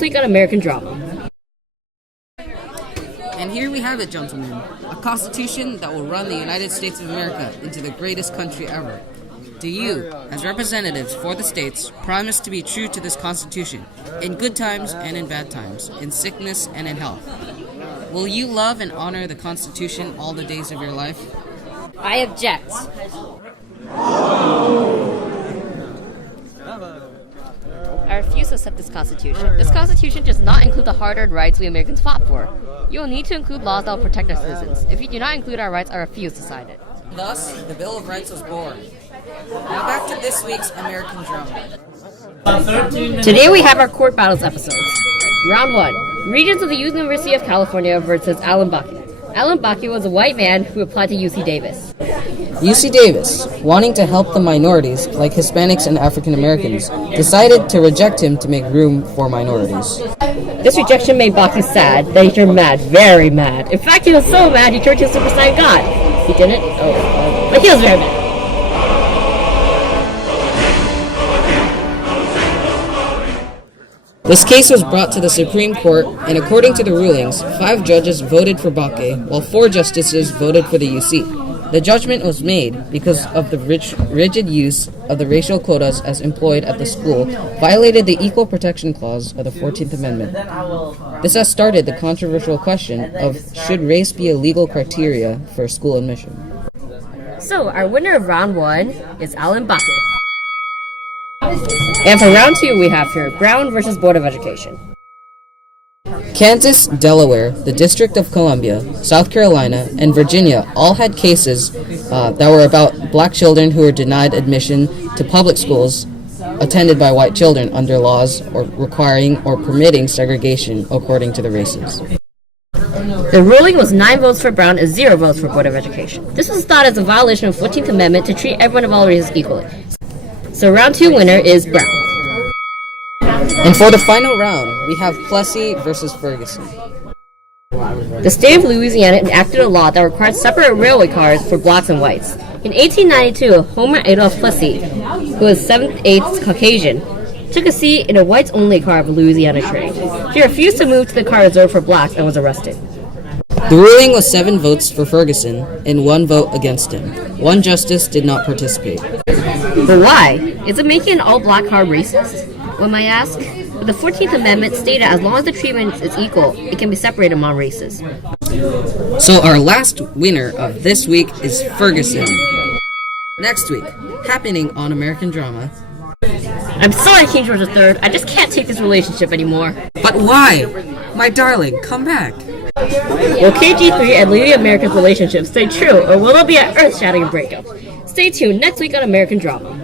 Week on American Drama. And here we have it, gentlemen. A constitution that will run the United States of America into the greatest country ever. Do you, as representatives for the states, promise to be true to this constitution, in good times and in bad times, in sickness and in health? Will you love and honor the Constitution all the days of your life? I object. I refuse to accept this Constitution. This Constitution does not include the hard-earned rights we Americans fought for. You will need to include laws that will protect our citizens. If you do not include our rights, I refuse to sign it. Thus, the Bill of Rights was born. Now back to this week's American Drama. Today we have our court battles episodes. Round 1. Regents of the University of California versus Alan Bakke. Alan Bakke was a white man who applied to UC Davis. UC Davis, wanting to help the minorities, like Hispanics and African Americans, decided to reject him to make room for minorities. This rejection made Bakke sad. Then he turned mad, very mad. In fact, he was so mad he turned to a Super Saiyan God. He didn't? But he was very mad. This case was brought to the Supreme Court, and according to the rulings, 5 judges voted for Bakke, while 4 justices voted for the UC. The judgment was made because of the rigid use of the racial quotas as employed at the school violated the Equal Protection Clause of the 14th Amendment. This has started the controversial question of should race be a legal criteria for school admission. So, our winner of round 1 is Alan Bakke. And for round 2, we have here Brown versus Board of Education. Kansas, Delaware, the District of Columbia, South Carolina, and Virginia all had cases that were about black children who were denied admission to public schools attended by white children under laws or requiring or permitting segregation according to the races. The ruling was 9 votes for Brown and 0 votes for Board of Education. This was thought as a violation of the 14th Amendment to treat everyone of all races equally. So round 2 winner is Brown. And for the final round, we have Plessy versus Ferguson. The state of Louisiana enacted a law that required separate railway cars for blacks and whites. In 1892, Homer Adolph Plessy, who was 7/8 Caucasian, took a seat in a whites-only car of a Louisiana train. He refused to move to the car reserved for blacks and was arrested. The ruling was 7 votes for Ferguson and 1 vote against him. 1 justice did not participate. But why? Is it making an all-black car racist? One might ask. But the 14th Amendment stated as long as the treatment is equal, it can be separated among races. So our last winner of this week is Ferguson. Next week, happening on American Drama. I'm sorry, King George III. I just can't take this relationship anymore. But why? My darling, come back. Will KG3 and Lady America's relationship stay true, or will there be an earth-shattering breakup? Stay tuned next week on American Drama.